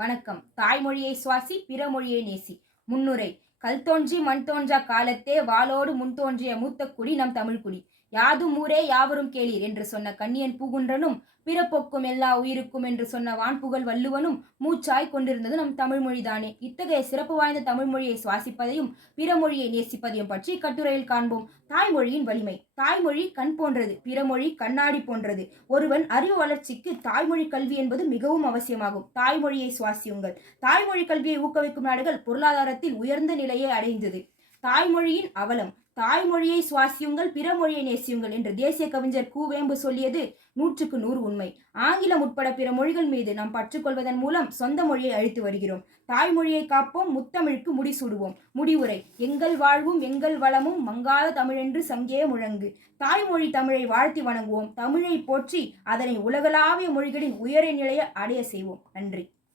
வணக்கம். தாய்மொழியை சுவாசி பிற மொழியை நேசி. முன்னுரை. கல் தோன்றி மண் தோன்றா காலத்தே வாளோடு முன் தோன்றிய மூத்த குடி நம் தமிழ்க்குடி. யாதும் ஊரே யாவரும் கேளீர் என்று சொன்ன கண்ணியன் பூகுன்றனும் பிறப்பொக்கும் எல்லா உயிருக்கும் என்று சொன்ன வான்புகழ் வள்ளுவனும் மூச்சாய் கொண்டிருந்தது நம் தமிழ்மொழிதானே. இத்தகைய சிறப்பு வாய்ந்த தமிழ்மொழியை சுவாசிப்பதையும் பிற மொழியை நேசிப்பதையும் பற்றி கட்டுரையில் காண்போம். தாய்மொழியின் வலிமை. தாய்மொழி கண் போன்றது, பிறமொழி கண்ணாடி போன்றது. ஒருவன் அறிவு வளர்ச்சிக்கு தாய்மொழி கல்வி என்பது மிகவும் அவசியமாகும். தாய்மொழியை சுவாசியுங்கள். தாய்மொழி கல்வியை ஊக்குவிக்கும் நாடுகள் பொருளாதாரத்தில் உயர்ந்த நிலையை அடைந்தது. தாய்மொழியின் அவலம். தாய்மொழியை சுவாசியுங்கள், பிற மொழியை நேசியுங்கள் என்று தேசிய கவிஞர் கு.வேம்பு சொல்லியது 100க்கு 100 உண்மை. ஆங்கிலம் உட்பட பிற மொழிகள் மீது நாம் பற்றுக்கொள்வதன் மூலம் சொந்த மொழியை அழித்து வருகிறோம். தாய்மொழியை காப்போம், முத்தமிழுக்கு முடிசூடுவோம். முடிவுரை. எங்கள் வாழ்வும் எங்கள் வளமும் மங்காத தமிழென்று சங்கே முழங்கு. தாய்மொழி தமிழை வாழ்த்தி வணங்குவோம். தமிழை போற்றி அதனை உலகளாவிய மொழிகளின் உயரிய நிலையை அடைய செய்வோம். நன்றி.